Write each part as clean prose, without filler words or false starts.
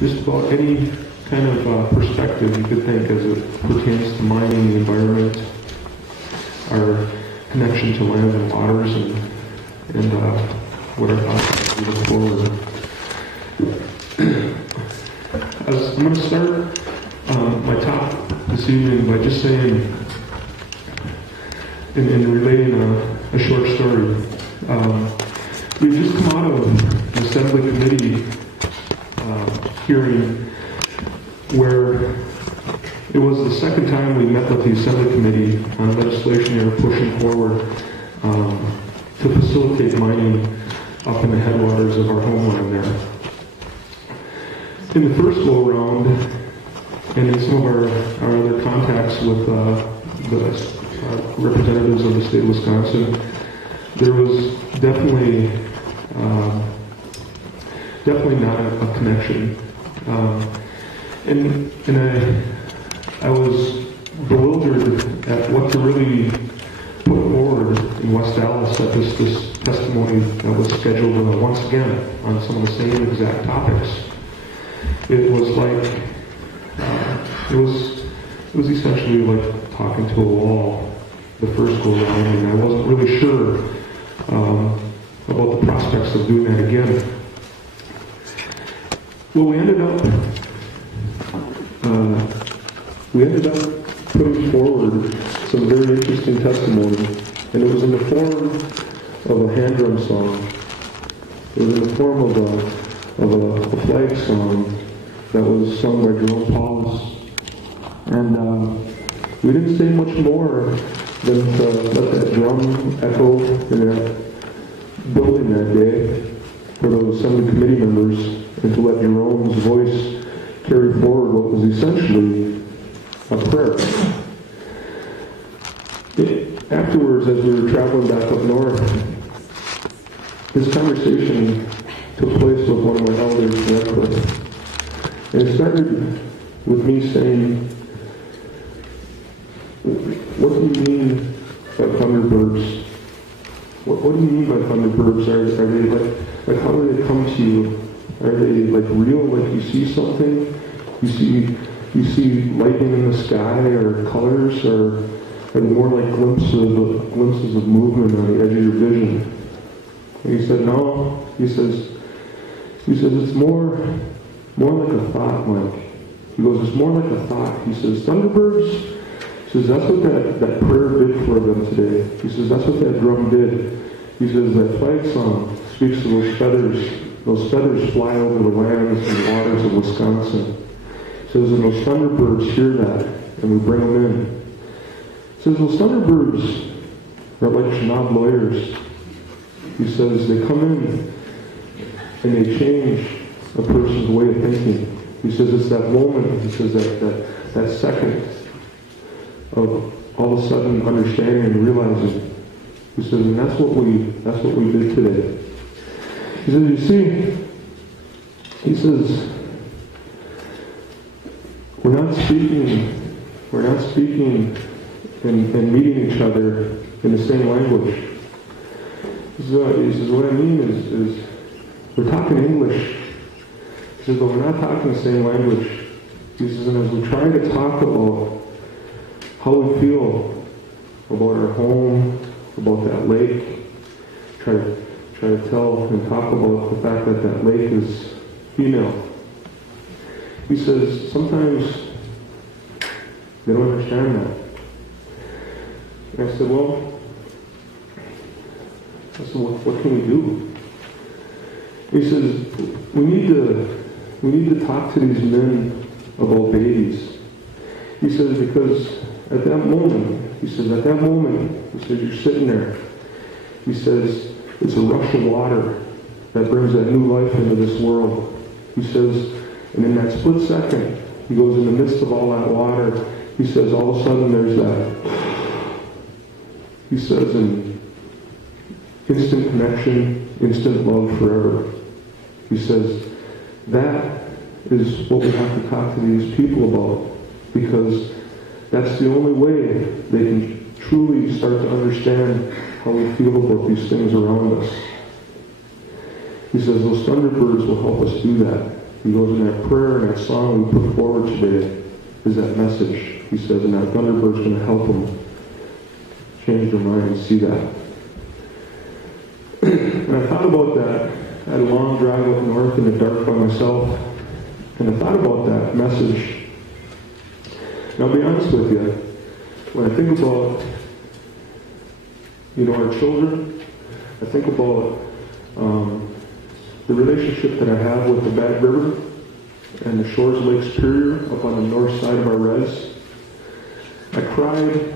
just about any kind of perspective you could think as it pertains to mining, the environment, our connection to land and waters, and what our thoughts are moving forward. I'm going to start my talk this evening by just saying, in relating a short story. We've just come out of an Assembly Committee hearing where it was the second time we met with the Assembly Committee on legislation they were pushing forward to facilitate mining up in the headwaters of our homeland there. In the first go-around, and in some of our other contacts with the representatives of the state of Wisconsin, there was definitely not a connection. And I was bewildered at what to really put forward in West Dallas at this testimony that was scheduled once again on some of the same exact topics. It was like it was essentially like talking to a wall the first go around, and I wasn't really sure about the prospects of doing that again. Well, we ended up putting forward some very interesting testimony, and it was in the form of a hand drum song. It was in the form of a flag song that was sung by Jerome Paulus, and we didn't say much more than to let that drum echo in that building that day for those Assembly Committee members, and to let Jerome's voice carry forward what was essentially a prayer. Afterwards, as we were traveling back up north, this conversation took place with one of my elders in Redcliffe. And it started with me saying, what do you mean by thunderbirds? What do you mean by thunderbirds? Are they like how do they come to you? Are they like real? Like you see something? You see lightning in the sky, or colors, or are they more like glimpses of movement on the edge of your vision? And he said, no. He says it's more like a thought, Mike. He goes, it's more like a thought. He says, thunderbirds. He says, that's what that prayer did for them today. He says, that's what that drum did. He says, that flag song speaks of those feathers. Those feathers fly over the lands and waters of Wisconsin. He says, and those thunderbirds hear that, and we bring them in. He says, those thunderbirds are like Chenab lawyers. He says, they come in and they change a person's way of thinking. He says, it's that moment, he says, that second of all of a sudden understanding and realizing. He says, and that's what we did today. He says, you see, he says, we're not speaking and meeting each other in the same language. He says, what I mean is we're talking English. He says, but we're not talking the same language. He says, and as we try to talk about how we feel about our home, about that lake, try to tell and talk about the fact that that lake is female. He says, sometimes they don't understand that. And I said, what can we do? He says, we need to talk to these men about babies. He says, because at that moment, he says, you're sitting there. He says, it's a rush of water that brings that new life into this world. He says, and in that split second, he goes in the midst of all that water, he says, all of a sudden there's that, he says, an instant connection, instant love forever. He says, that is what we have to talk to these people about, because that's the only way they can truly start to understand how we feel about these things around us. He says those thunderbirds will help us do that. He goes, in that prayer and that song we put forward today is that message. He says, and that Thunderbird's going to help them change their mind and see that. And I thought about that. I had a long drive up north in the dark by myself, and I thought about that message. And I'll be honest with you, when I think about, our children, I think about the relationship that I have with the Bad River and the shores of Lake Superior up on the north side of our res. I cried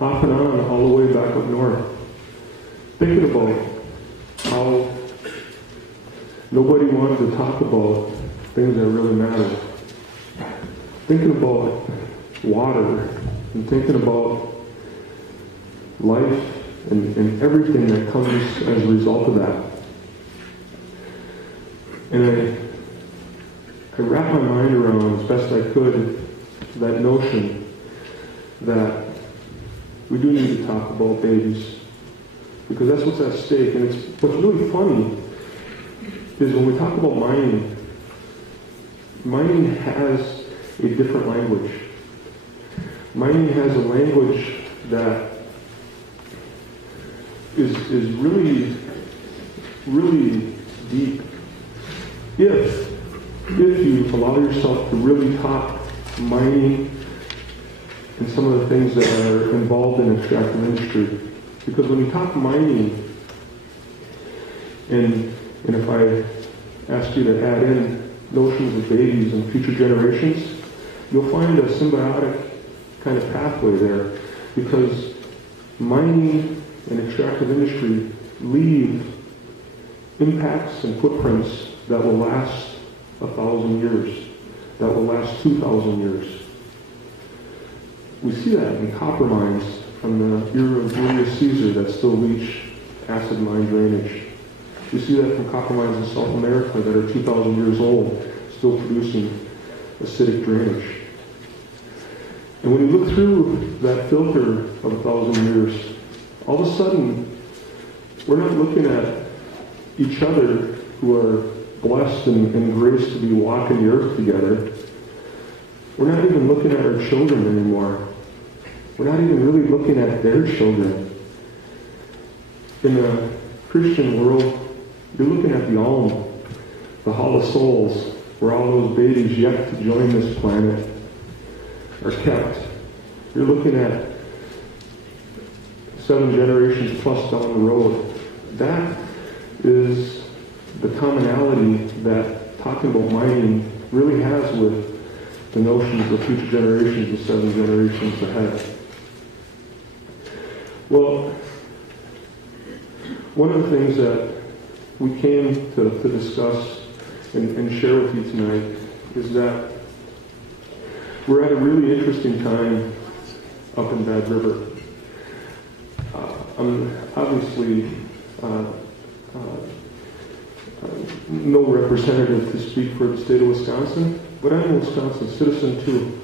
off and on all the way back up north, thinking about how nobody wanted to talk about things that really matter. Thinking about water and thinking about life and everything that comes as a result of that. And I wrapped my mind around as best I could that notion that we do need to talk about babies, because that's what's at stake. And what's really funny is when we talk about mining, mining has a different language. Mining has a language that is really, really deep. If you allow yourself to really talk mining and some of the things that are involved in extractive industry. Because when you talk mining, and if I ask you to add in notions of babies and future generations, you'll find a symbiotic kind of pathway there. Because mining and extractive industry leave impacts and footprints that will last 1,000 years, that will last 2,000 years. We see that in copper mines from the era of Julius Caesar that still leach acid mine drainage. We see that from copper mines in South America that are 2,000 years old, still producing acidic drainage. And when you look through that filter of 1,000 years, all of a sudden, we're not looking at each other who are blessed and graced to be walking the earth together. We're not even looking at our children anymore. We're not even really looking at their children. In the Christian world, you're looking at the Alm, the Hall of Souls, where all those babies yet to join this planet are kept. You're looking at 7 generations plus down the road. That is the commonality that talking about mining really has with the notions of future generations and 7 generations ahead. Well, one of the things that we came to discuss and share with you tonight is that we're at a really interesting time up in Bad River. I'm obviously no representative to speak for the state of Wisconsin, but I'm a Wisconsin citizen too.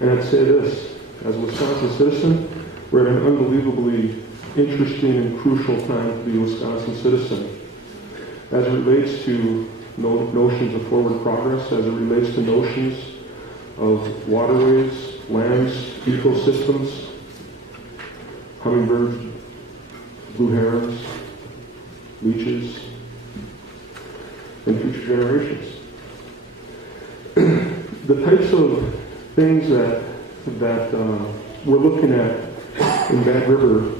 And I'd say this, as a Wisconsin citizen, we're at an unbelievably interesting and crucial time to be a Wisconsin citizen. As it relates to notions of forward progress, as it relates to notions of waterways, lands, ecosystems, hummingbirds, blue herons, leeches, and future generations. The types of things that we're looking at in Bad River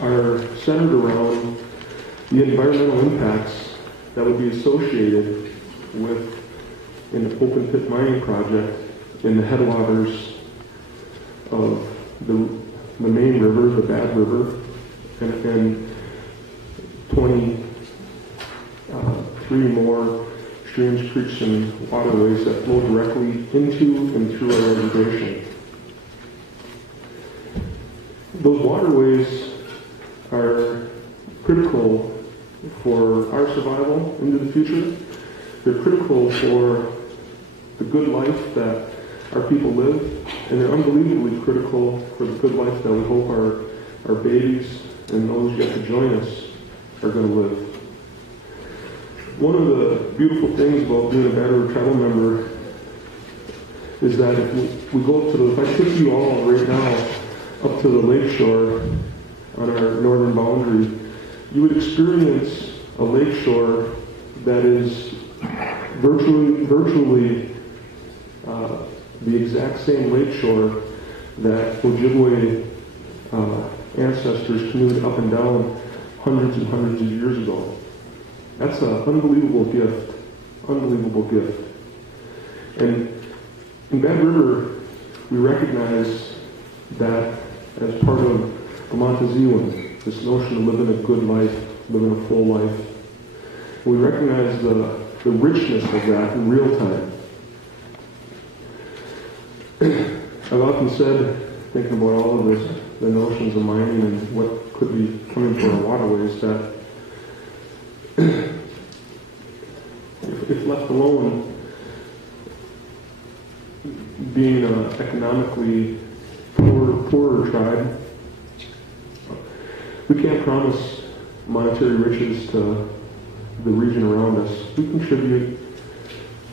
are centered around the environmental impacts that would be associated with an open pit mining project in the headwaters of the main river, the Bad River, and 23 more streams, creeks, and waterways that flow directly into and through our reservation. Those waterways are critical for our survival into the future. They're critical for the good life that our people live, and they're unbelievably critical for the good life that we hope our babies and those yet to join us are going to live. One of the beautiful things about being a Battle Tribal member is that if we go up to if I took you all right now up to the lake shore on our northern boundary, you would experience a lake shore that is virtually the exact same lake shore that Ojibwe ancestors canoed up and down hundreds and hundreds of years ago. That's an unbelievable gift. Unbelievable gift. And in Bad River, we recognize that as part of the Montezuman, this notion of living a good life, living a full life. We recognize the richness of that in real time. I've often said, thinking about all of this, the notions of mining and what could be coming for our waterways, that if left alone, being an economically poorer tribe, we can't promise monetary riches to the region around us. We contribute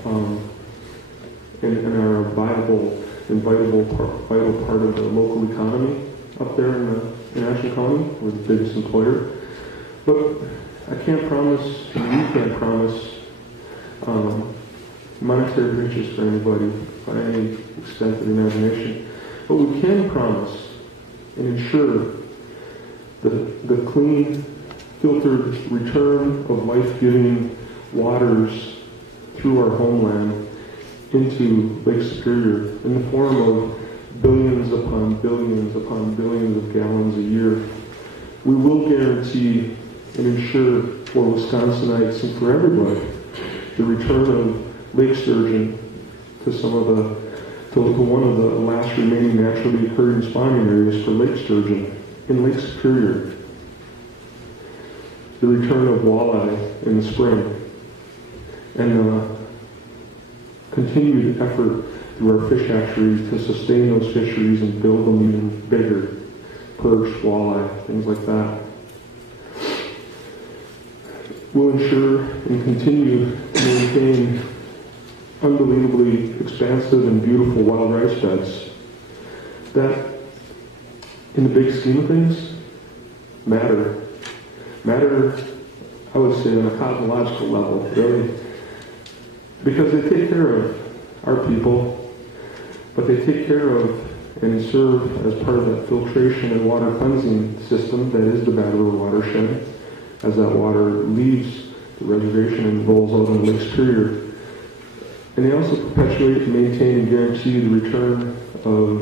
and are a vital part of the local economy up there in National County. We're the biggest employer. But I can't promise, and we can't promise, monetary riches for anybody by any extent of the imagination. But we can promise and ensure the clean, filtered return of life-giving waters through our homeland into Lake Superior in the form of billions upon billions upon billions of gallons a year. We will guarantee and ensure for Wisconsinites and for everybody the return of lake sturgeon to one of the last remaining naturally occurring spawning areas for lake sturgeon in Lake Superior. The return of walleye in the spring, and continued effort through our fish hatcheries to sustain those fisheries and build them even bigger, perch, walleye, things like that. We'll ensure and continue to maintain unbelievably expansive and beautiful wild rice beds that, in the big scheme of things, matter, I would say, on a cosmological level, really. Because they take care of our people, but they take care of and serve as part of that filtration and water cleansing system that is the Bad River watershed, as that water leaves the reservation and rolls out on Lake Superior. And they also perpetuate, maintain, and guarantee the return of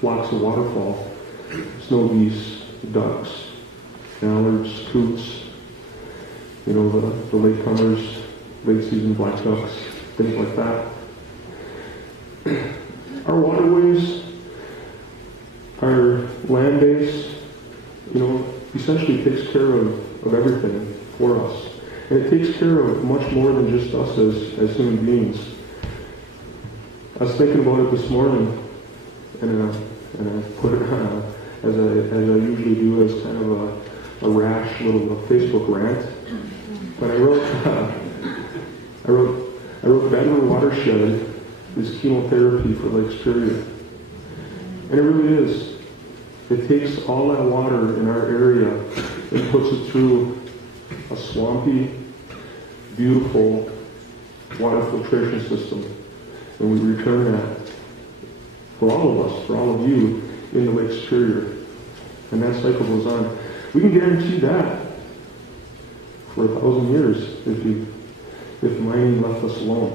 flocks of waterfowl, snow geese, ducks, mallards, coots, the latecomers, late season black ducks, things like that. Our waterways, our land base, essentially takes care of everything for us. And it takes care of much more than just us as human beings. I was thinking about it this morning, and I put it as I usually do, as kind of a rash little Facebook rant. But I wrote Bad River Watershed is chemotherapy for Lake Superior. And it really is. It takes all that water in our area and puts it through a swampy, beautiful water filtration system. And we return that for all of us, for all of you, into Lake Superior. And that cycle goes on. We can guarantee that for 1,000 years if mining left us alone.